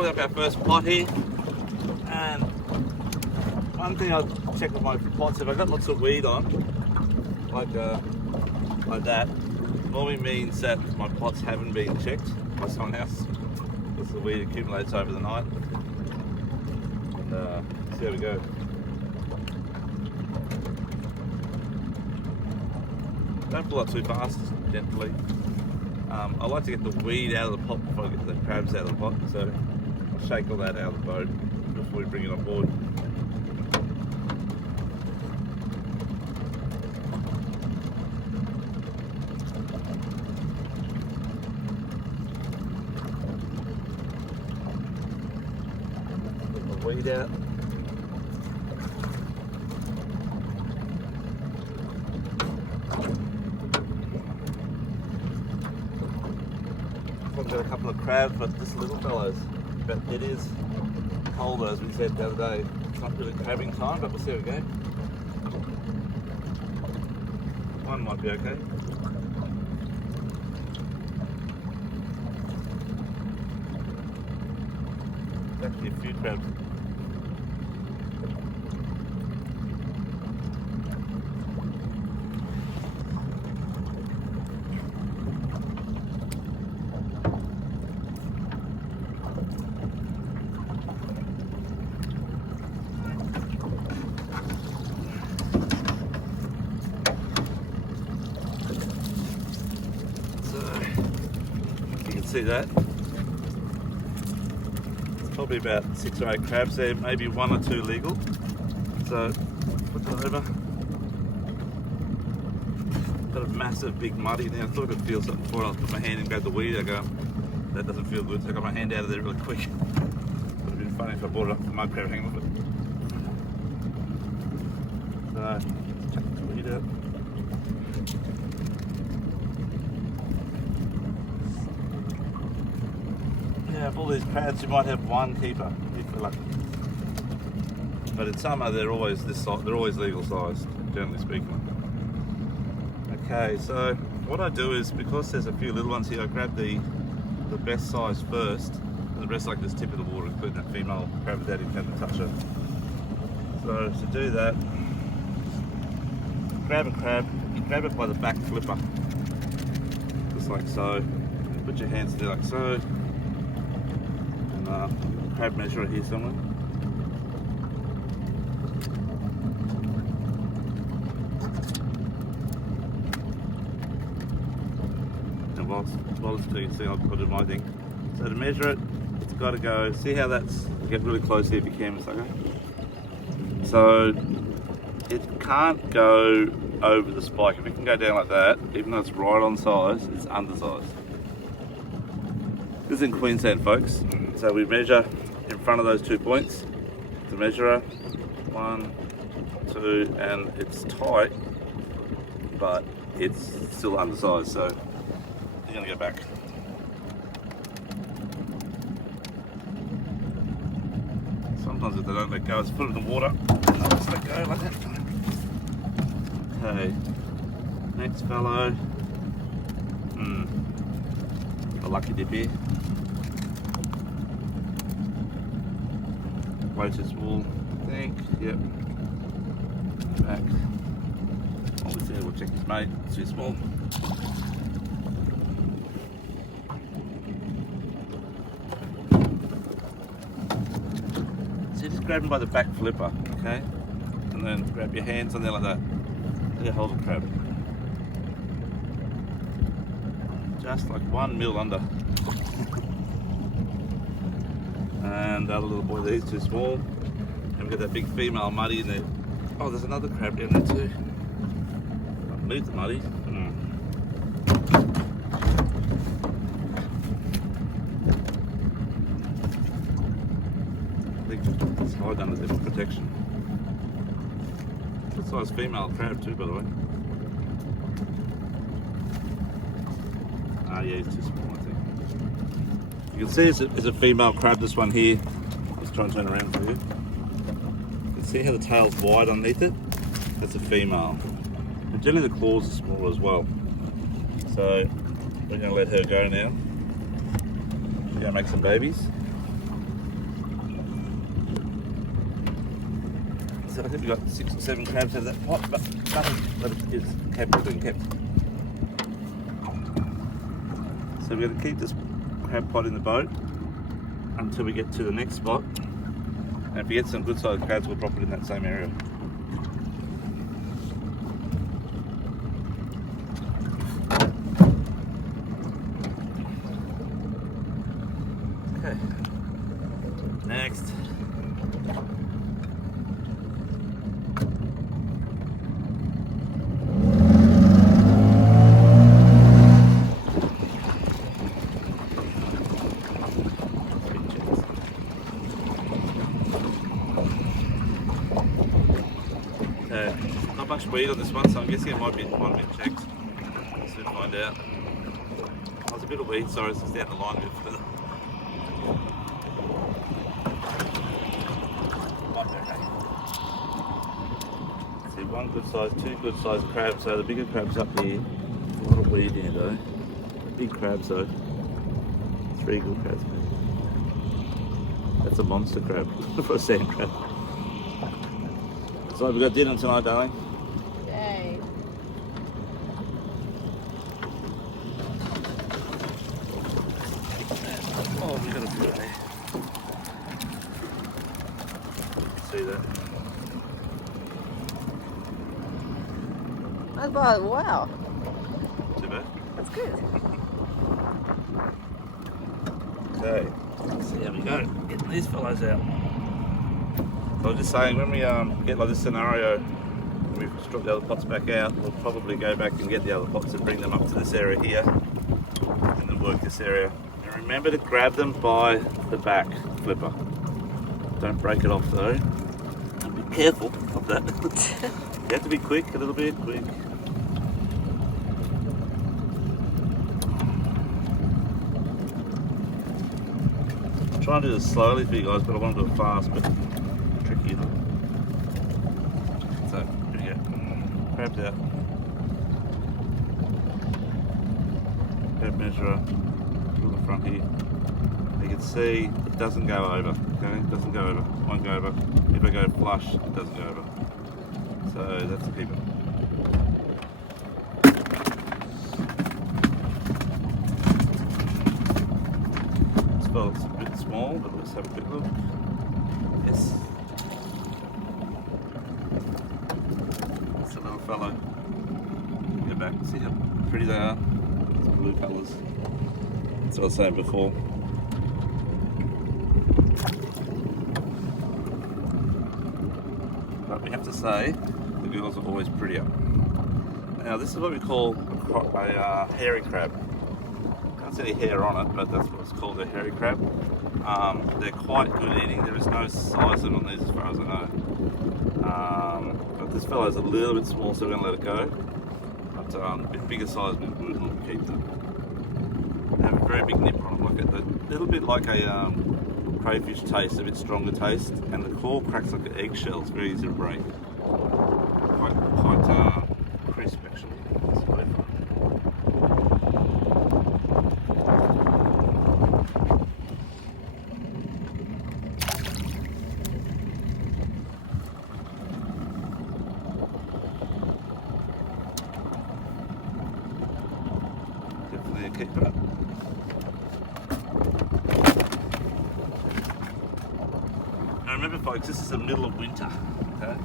put up our first pot here, and one thing I check with my pots, if I've got lots of weed on, like that, normally means that my pots haven't been checked by someone else, because the weed accumulates over the night. And see how we go. Don't pull up too fast, gently. I like to get the weed out of the pot before I get the crabs out of the pot, so I'll shake all that out of the boat before we bring it on board. Get the weed out. I've got a couple of crabs, but just little fellows. But it is colder, as we said the other day. It's not really crabbing time, but we'll see how we go. One might be okay. There's actually a few crabs. See that? It's probably about 6 or 8 crabs there, maybe 1 or 2 legal. So put that over. Got a massive big muddy now. I thought I could feel something before I put my hand and grab the weed. I go, that doesn't feel good. So I got my hand out of there really quick. Would have been funny if I brought it up the mud crab hanging off it. So chuck the weed out. Yeah, of all these crabs, you might have one keeper if you're lucky. But in summer, they're always this size. They're always legal sized, generally speaking. Okay, so what I do is, because there's a few little ones here, I grab the best size first, and the rest like this tip of the water, including that female crab without even having to touch her. So to do that, grab a crab. You grab it by the back flipper, just like so. Put your hands there like so. Crab measurer here somewhere. And while it's doing its thing, I'll put it in my thing. So to measure it, it's got to go. See how that's, get really close here if you can, okay? So it can't go over the spike. If it can go down like that, even though it's right on size, it's undersized. This is in Queensland, folks. So we measure in front of those 2 points. The measurer, 1, 2, and it's tight, but it's still undersized, so you're gonna go back. Sometimes if they don't let go, it's put it in the water, and they'll just let go like that. Okay, next fellow. A lucky dip here. Way too small, I think. Yep. Back. Obviously, we'll check his mate. It's too small. So just grab him by the back flipper, okay? And then grab your hands on there like that. There, hold the crab. Just like 1 mil under. And the other little boy there, he's too small. And we've got that big female muddy in there. Oh, there's another crab down there too. Underneath the muddy. I think it's hide under there for protection. Good size female crab too, by the way. Ah, yeah, he's too small, I think. You can see it's a female crab, this one here. Let's try and turn around for you. You can see how the tail's wide underneath it? That's a female. And generally the claws are smaller as well. So we're going to let her go now. We're going to make some babies. So I think we got 6 or 7 crabs out of that pot, but nothing is capable of being kept. So we're going to keep this crab pot in the boat until we get to the next spot. And if we get some good sized crabs, we'll drop it in that same area. Okay. Next. Not much weed on this one, so I'm guessing it might be checked. We'll soon find out. Oh, there's a bit of weed, sorry, it's just down the line a bit further. See, 1 good size, 2 good sized crabs. So the bigger crabs up there. A lot of weed here though. Big crabs though. 3 good crabs. That's a monster crab for a sand crab. So we've got dinner tonight, darling. Yay. Oh, we got a few there. See that? Wow. Too bad. That's good. Okay, let's see how we go. Getting these fellows out. I was just saying, when we get like this scenario, we drop the other pots back out, we'll probably go back and get the other pots and bring them up to this area here, and then work this area. And remember to grab them by the back flipper. Don't break it off though. And be careful of that. You have to be quick, a little bit quick. I'm trying to do this slowly for you guys, but I want to do it fast, but tricky, though. So, here we go. Crabs out. Crab measurer, to the front here. You can see it doesn't go over, okay? It doesn't go over, won't go over. If I go flush, it doesn't go over. So, that's a keeper. This fella's a bit small, but let's have a quick look. Yes. That's a little fellow. Go back and see how pretty they are. It's blue colours. That's what I was saying before. But we have to say, the girls are always prettier. Now this is what we call a hairy crab. Can't see any hair on it, but that's what it's called, a hairy crab. They're quite good eating. There is no size limit on these as far as I know. But this fellow's a little bit small, so we're going to let it go. But a bit bigger size, we will keep them. They have a very big nip on them, like a little bit like a crayfish taste, a bit stronger taste, and the core cracks like an eggshell. It's very easy to break. Quite crisp actually. It's quite fun. Definitely a keeper. Now remember folks, this is the middle of winter, okay?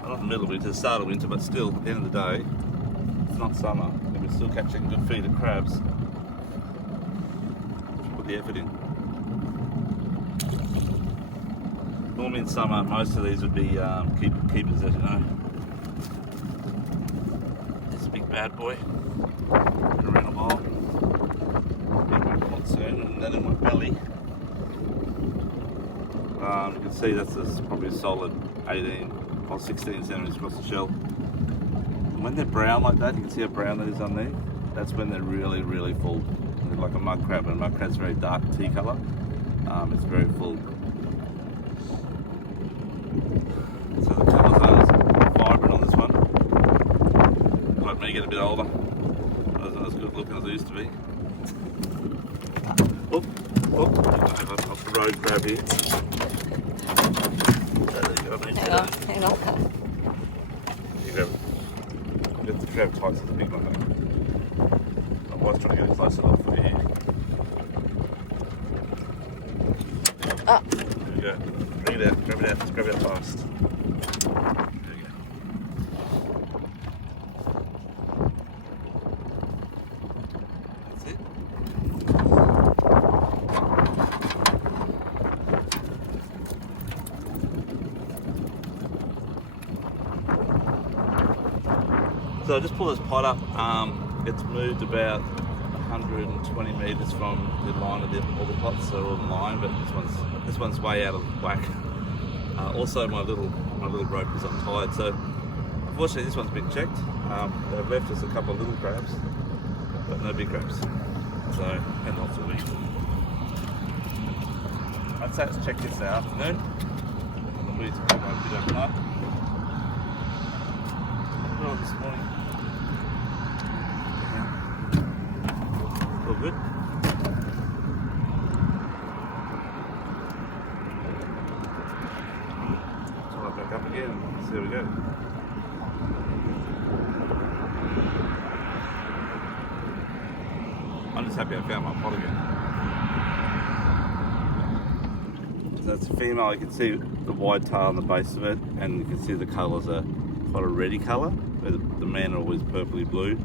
Well, not the middle of winter, the start of winter, but still, at the end of the day, it's not summer, and we're still catching a good feed of crabs. Put the effort in. Normally in summer, most of these would be keepers, as you know. There's a big bad boy. Been around a while. Big pot soon, and then in my belly. You can see that's probably a solid 18 or 16 centimeters across the shell. And when they're brown like that, you can see how brown that is underneath. That's when they're really, really full. They're like a mud crab, and a mud crab's very dark tea colour. It's very full. So the colours are vibrant on this one. Like me get a bit older. I wasn't as good looking as I used to be. Oop, off the road crab here. There you go. Hang on, hang on. You grab the crab tight, it's a big one though. My wife's trying to get it close enough for you. Ah. There we go. Bring it out, grab it out, just grab it out fast. There we go. That's it. So I just pulled this pot up. It's moved about 120 metres from the line of all the pots are all in line, but this one's way out of whack. Also, my little rope is untied, so unfortunately this one's been checked. They've left us a couple of little crabs, but no big crabs. So, and lots of weed. I'd say it's checked yesterday afternoon, and the weeds have come up a bit overnight. Oh, this morning. All good. Tie it back up again and see how we go. I'm just happy I found my pot again. So it's a female. You can see the wide tail on the base of it, and you can see the colours are quite a reddy colour. The men are always purpley blue,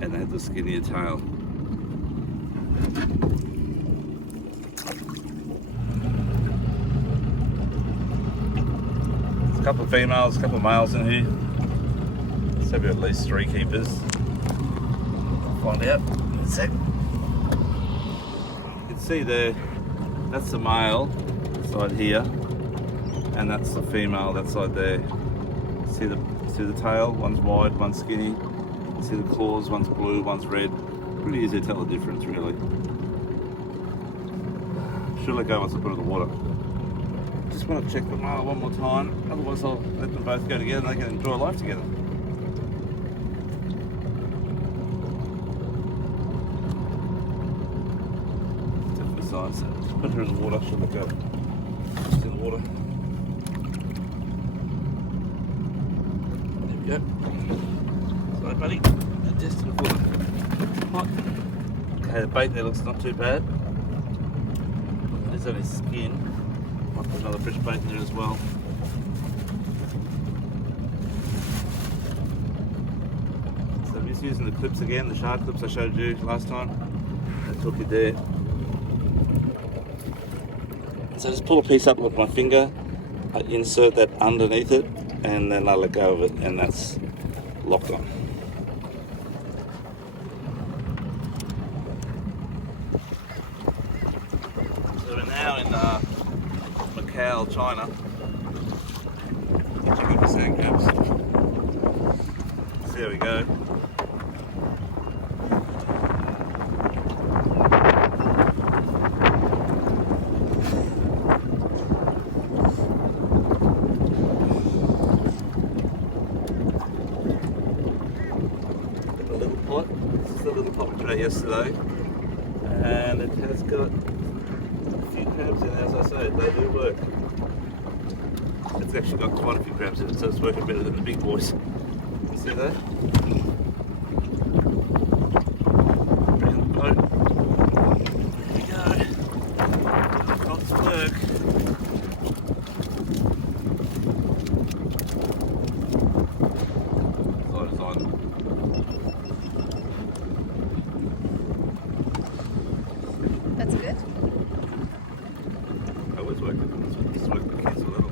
and they have the skinnier tail. There's a couple of females, a couple of males in here. Let's have at least 3 keepers. I'll find out in a sec. You can see there, that's the male side here, and that's the female that side there. See the tail? One's wide, one's skinny. See the claws? One's blue, one's red. Pretty easy to tell the difference, really. Should let go once I put it in the water. Just want to check the male one more time. Otherwise, I'll let them both go together and they can enjoy life together. Definitely size. Just put her in the water. Should let go. Just in the water. Yep. Sorry, buddy. Just in the water. Hot. Okay, the bait there looks not too bad. There's only skin. Might put another fresh bait in there as well. So I'm just using the clips again, the shark clips I showed you last time. I took it there. So just pull a piece up with my finger, I insert that underneath it, and then I let go of it, and that's locked on. So we're now in Macau, China. Check out the sand crabs. See how we go. This is the little pot we tried yesterday, and it has got a few crabs in it. As I say, they do work. It's actually got quite a few crabs in it, so it's working better than the big boys. You see that? Bring in the boat. There we go. Lots of work. Side is on. That's good. I always work with them. This is what the kids are little.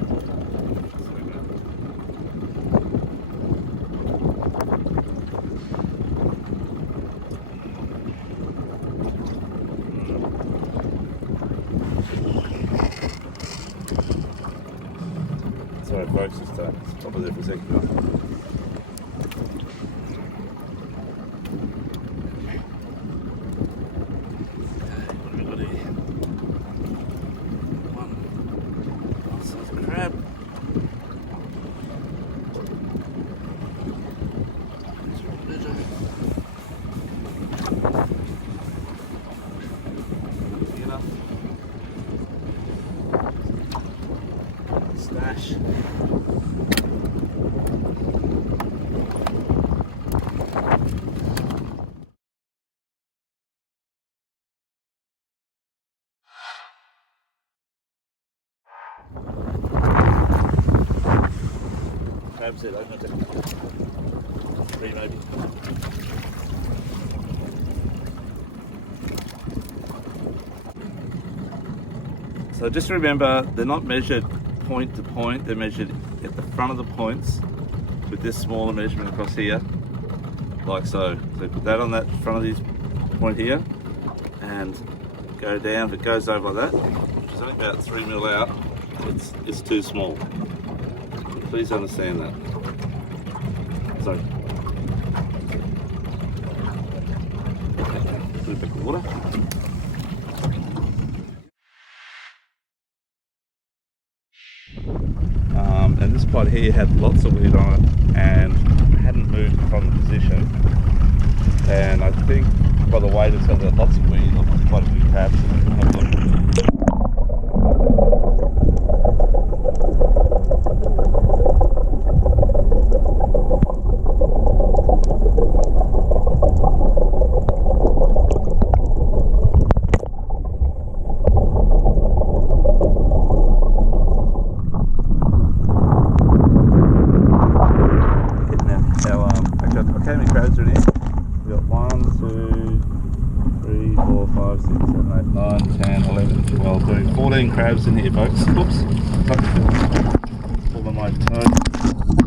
Sorry folks, just stop it there for a second. Crab. Stash. crabs there, though, not it? 3 maybe. So just remember, they're not measured point to point, they're measured at the front of the points with this smaller measurement across here, like so. So put that on that front of this point here and go down. If it goes over like that, which is only about 3 mil out, it's too small. So please understand that. Sorry. A little bit of water. And this spot here had lots of weed on it and hadn't moved from the position. And I think by the weight it's got lots of weed on quite a few crabs. Have a look. Okay, how many crabs are in here? We've got 1, 2, 3, 4, 5, 6, 7, 8, 9, 10, 11, 12, 13, 14 crabs in here, folks. Oops. Pull them my toe.